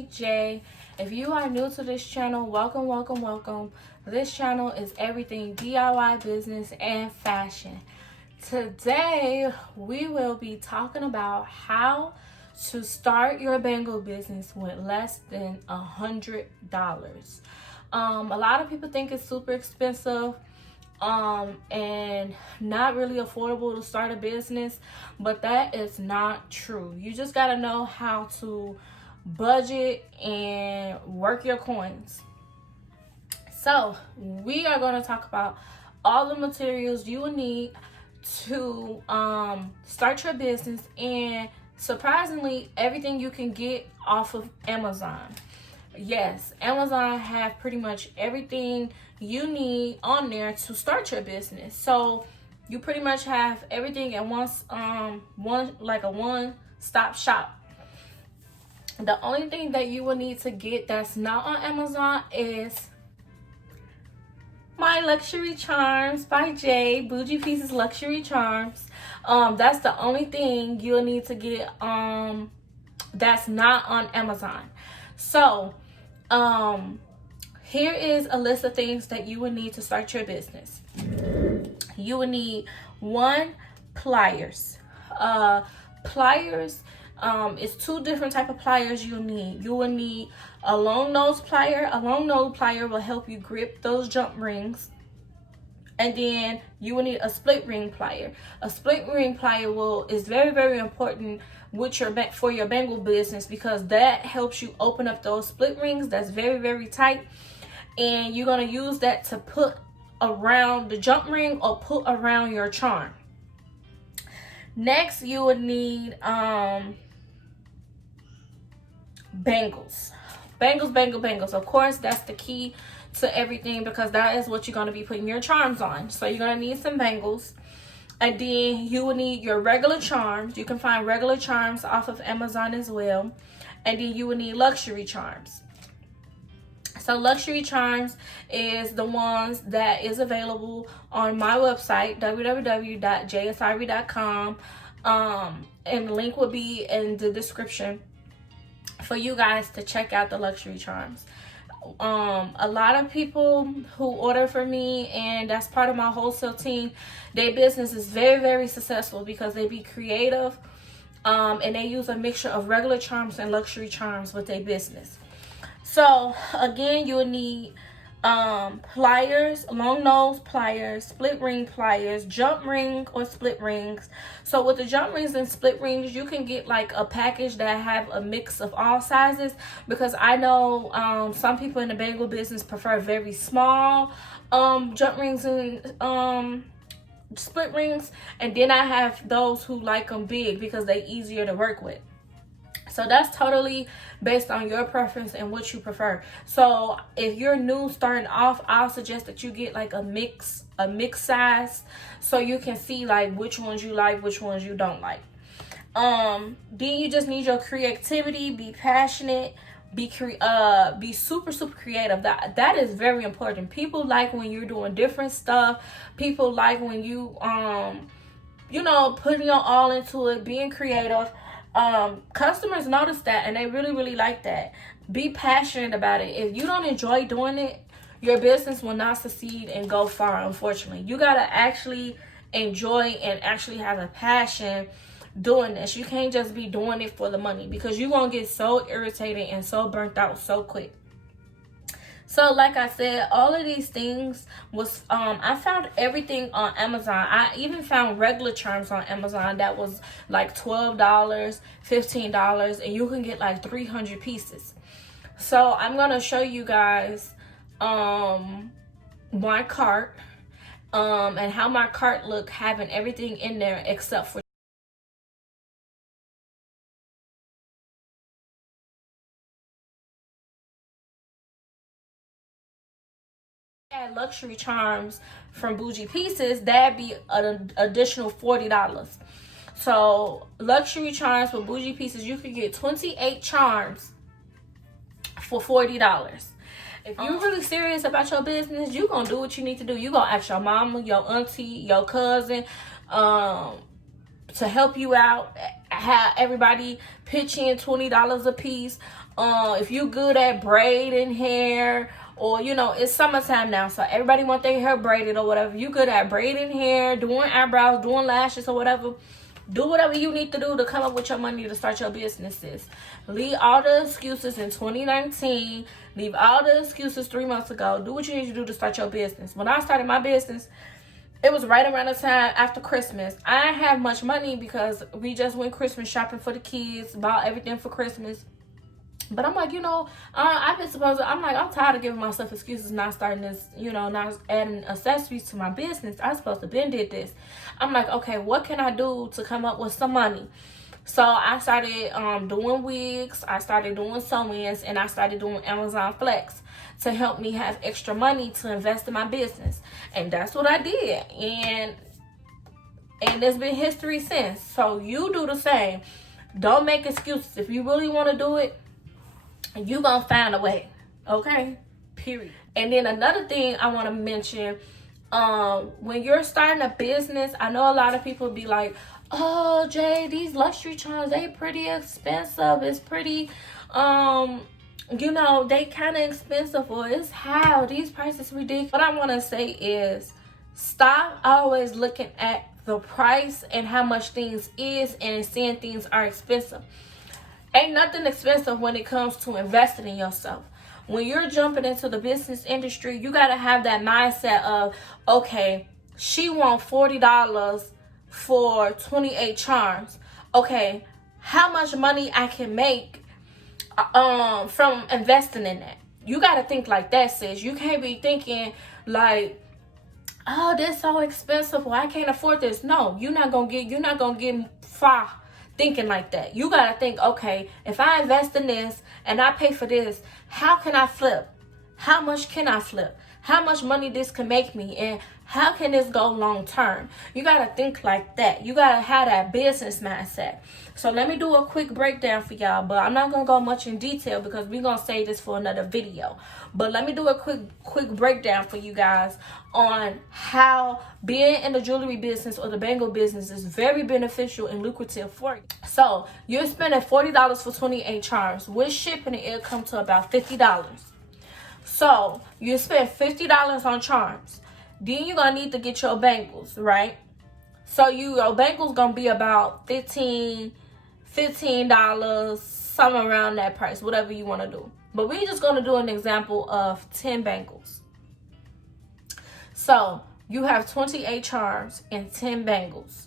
Jay. If you are new to this channel, welcome. This channel is everything DIY business and fashion. Today we will be talking about how to start your bangle business with less than $100. A lot of people think it's super expensive and not really affordable to start a business, but that is not true. You just got to know how to budget and work your coins. So we are going to talk about all the materials you will need to start your business, and surprisingly everything you can get off of Amazon. Yes, Amazon have pretty much everything you need on there to start your business. So you pretty much have everything at once, one-stop shop. The only thing that you will need to get that's not on Amazon is my luxury charms by Jay, Bougie Pieces Luxury Charms. That's the only thing you'll need to get that's not on Amazon. So here is a list of things that you will need to start your business. You will need pliers. Pliers, it's two different type of pliers you need. You will need a long nose plier. A long nose plier will help you grip those jump rings. And then you will need a split ring plier. A split ring plier is very important with for your bangle business, because that helps you open up those split rings that's very tight, and you're going to use that to put around the jump ring or put around your charm. Next, you would need bangles. Bangles. Of course, that's the key to everything, because that is what you're going to be putting your charms on. So you're going to need some bangles. And then you will need your regular charms. You can find regular charms off of Amazon as well. And then you will need luxury charms. So luxury charms is the ones that is available on my website, www.jsirey.com. And the link will be in the description for you guys to check out the luxury charms. A lot of people who order from me, and that's part of my wholesale team, their business is very successful because they be creative, and they use a mixture of regular charms and luxury charms with their business. So again, you will need pliers, long nose pliers, split ring pliers, jump ring or split rings. So with the jump rings and split rings, you can get like a package that have a mix of all sizes, because I know some people in the bangle business prefer very small jump rings and split rings, and then I have those who like them big because they're easier to work with. So that's totally based on your preference and what you prefer. So if you're new starting off, I'll suggest that you get like a mix size, so you can see like which ones you like, which ones you don't like. Then you just need your creativity. Be passionate. Be super creative. That is very important. People like when you're doing different stuff. People like when you putting your all into it, being creative. Customers notice that, and they really like that. Be passionate about it. If you don't enjoy doing it, your business will not succeed and go far, unfortunately. You gotta actually enjoy and actually have a passion doing this. You can't just be doing it for the money, because you're gonna get so irritated and so burnt out so quick. So like I said, all of these things was, I found everything on Amazon. I even found regular charms on Amazon that was like $12, $15, and you can get like 300 pieces. So I'm going to show you guys my cart and how my cart look, having everything in there except for luxury charms from Bougie Pieces. That'd be an additional $40. So luxury charms with Bougie Pieces, you could get 28 charms for $40. If you're really serious about your business, you're gonna do what you need to do. You're gonna ask your mama, your auntie, your cousin to help you out. Have everybody pitch in $20 a piece. If you good at braiding hair, or you know, it's summertime now, so everybody want their hair braided or whatever. You good at braiding hair, doing eyebrows, doing lashes or whatever. Do whatever you need to do to come up with your money to start your businesses. Leave all the excuses in 2019. Leave all the excuses 3 months ago. Do what you need to do to start your business. When I started my business, it was right around the time after Christmas. I didn't have much money because we just went Christmas shopping for the kids, bought everything for Christmas. But I'm like, you know, I'm tired of giving myself excuses, not starting this, you know, not adding accessories to my business. I supposed to been did this. I'm like, okay, what can I do to come up with some money? So I started doing wigs, I started doing sew-ins, and I started doing Amazon Flex to help me have extra money to invest in my business. And that's what I did. And there's been history since. So you do the same. Don't make excuses. If you really want to do it, you gonna find a way. Okay? Period. And then another thing I want to mention, when you're starting a business, I know a lot of people be like, oh, Jay, these luxury charms, they pretty expensive. It's pretty, you know, they kind of expensive, or it's how these prices ridiculous. What I want to say is, stop always looking at the price and how much things is and seeing things are expensive. Ain't nothing expensive when it comes to investing in yourself. When you're jumping into the business industry, you got to have that mindset of, okay, she want $40 for 28 charms. Okay, how much money I can make from investing in that? You got to think like that, sis. You can't be thinking like, oh, this so expensive, well, I can't afford this. No, you're not gonna get far thinking like that. You gotta think, okay, if I invest in this and I pay for this, how can I flip? How much can I flip? How much money this can make me, and how can this go long term? You gotta think like that. You gotta have that business mindset. So let me do a quick breakdown for y'all, but I'm not gonna go much in detail because we're gonna save this for another video. But let me do a quick breakdown for you guys on how being in the jewelry business or the bangle business is very beneficial and lucrative for you. So you're spending $40 for 28 charms. With shipping, it'll come to about $50. So you spend $50 on charms. Then you're gonna need to get your bangles, right? So your bangles gonna be about $15, somewhere around that price, whatever you want to do. But we're just gonna do an example of 10 bangles. So you have 28 charms and 10 bangles.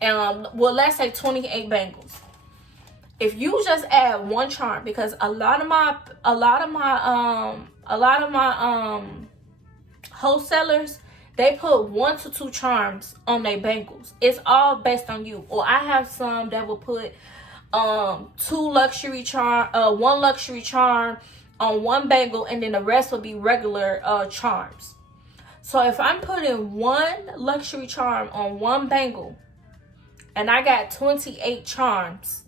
Well, let's say 28 bangles. If you just add one charm, because a lot of my wholesalers, they put 1 to 2 charms on their bangles. It's all based on you. Or I have some that will put one luxury charm on one bangle, and then the rest will be regular charms. So if I'm putting one luxury charm on one bangle and I got 28 charms,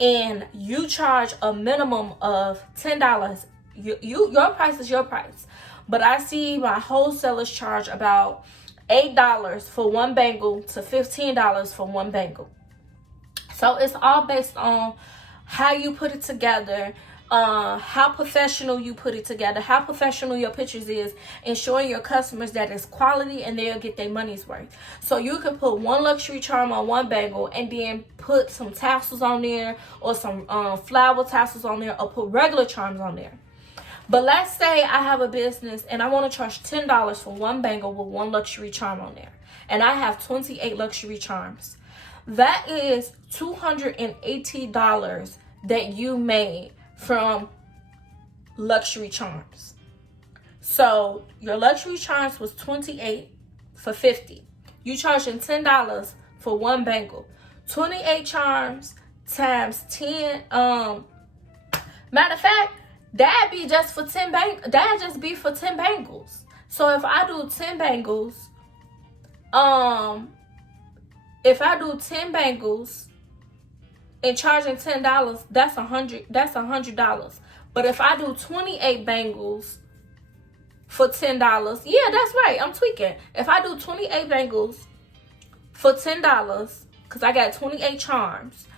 and you charge a minimum of $10, your price is your price. But I see my wholesalers charge about $8 for one bangle to $15 for one bangle. So it's all based on how you put it together, how professional you put it together, how professional your pictures is, and showing your customers that it's quality and they'll get their money's worth. So you can put one luxury charm on one bangle and then put some tassels on there, or some flower tassels on there, or put regular charms on there. But let's say I have a business and I want to charge $10 for one bangle with one luxury charm on there, and I have 28 luxury charms. That is $280 that you made from luxury charms. So your luxury charms was 28 for $50. You charging $10 for one bangle. 28 charms times 10. Matter of fact, that'd be just for 10 that'd just be for 10 bangles. So if I do 10 bangles, and charging $10, that's $100. But if I do 28 bangles for $10, yeah, that's right, I'm tweaking. If I do 28 bangles for $10, because I got 28 charms,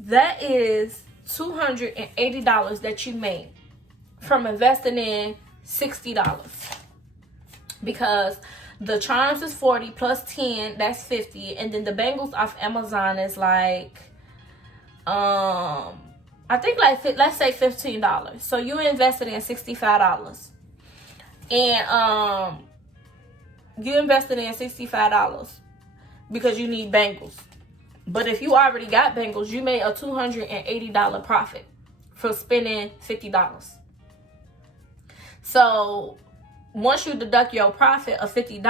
that is $280 that you made from investing in $60, because the charms is 40 plus 10, that's 50, and then the bangles off Amazon is like I think like let's say $15. So you invested in $65, and you invested in $65 because you need bangles. But if you already got bangles, you made a $280 profit for spending $50. So once you deduct your profit of $50,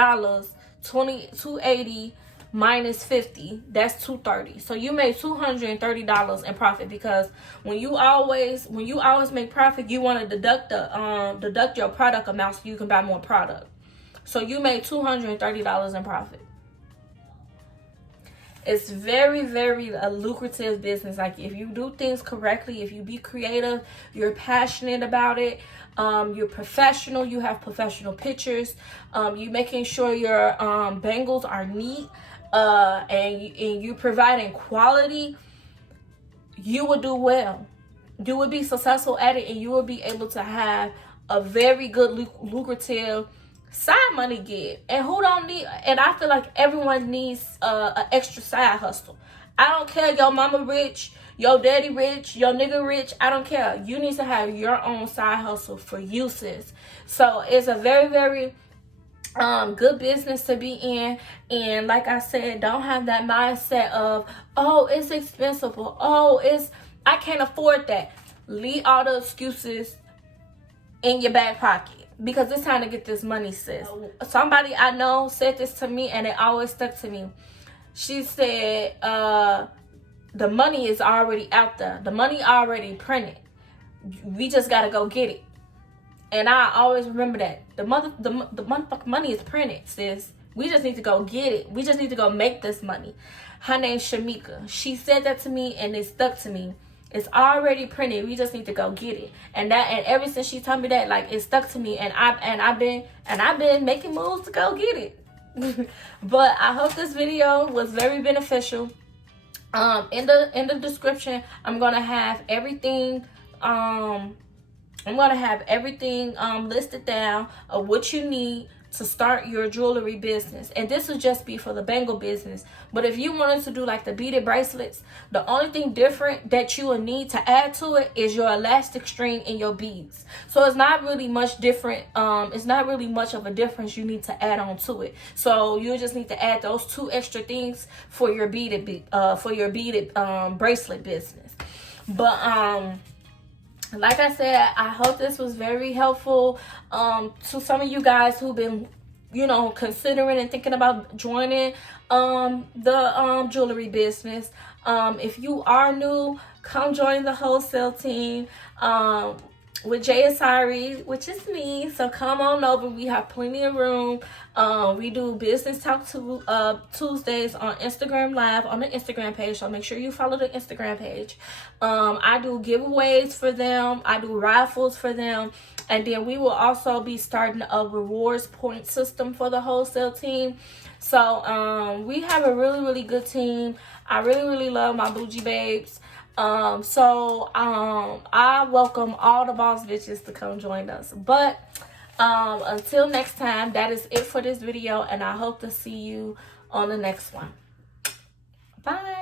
$280 minus 50, that's $230. So you made $230 in profit, because when you always make profit, you want to deduct your product amount so you can buy more product. So you made $230 in profit. It's very, very a lucrative business. Like, if you do things correctly, if you be creative, you're passionate about it, you're professional, you have professional pictures, you making sure your bangles are neat, and you providing quality, you will do well. You will be successful at it, and you will be able to have a very good lucrative side money gig. And who don't need, and I feel like everyone needs an extra side hustle. I don't care your mama rich, your daddy rich, your nigga rich, I don't care. You need to have your own side hustle for you, sis. So it's a very, very good business to be in. And like I said, don't have that mindset of, oh, it's expensive, or oh, I can't afford that. Leave all the excuses in your back pocket, because it's time to get this money, sis. Somebody I know said this to me, and it always stuck to me. She said, the money is already out there. The money already printed. We just got to go get it. And I always remember that. The motherfucking money is printed, sis. We just need to go get it. We just need to go make this money. Her name's Shamika. She said that to me, and it stuck to me. It's already printed. We just need to go get it. And ever since she told me that, like, it stuck to me. And I've been making moves to go get it. But I hope this video was very beneficial. In the description, I'm gonna have everything. I'm gonna have everything listed down of what you need to start your jewelry business. And this would just be for the bangle business. But if you wanted to do like the beaded bracelets, the only thing different that you will need to add to it is your elastic string and your beads. So it's not really much different. It's not really much of a difference you need to add on to it. So you just need to add those 2 extra things for your beaded bracelet business. But like I said, I hope this was very helpful to some of you guys who've been, considering and thinking about joining the jewelry business. If you are new, come join the wholesale team with Jay Asari, which is me. So come on over. We have plenty of room. We do business talk Tuesdays on Instagram Live on the Instagram page. So make sure you follow the Instagram page. I do giveaways for them. I do raffles for them. And then we will also be starting a rewards point system for the wholesale team. So we have a really, really good team. I really, really love my bougie babes. I welcome all the boss bitches to come join us. But until next time, that is it for this video, and I hope to see you on the next one. Bye.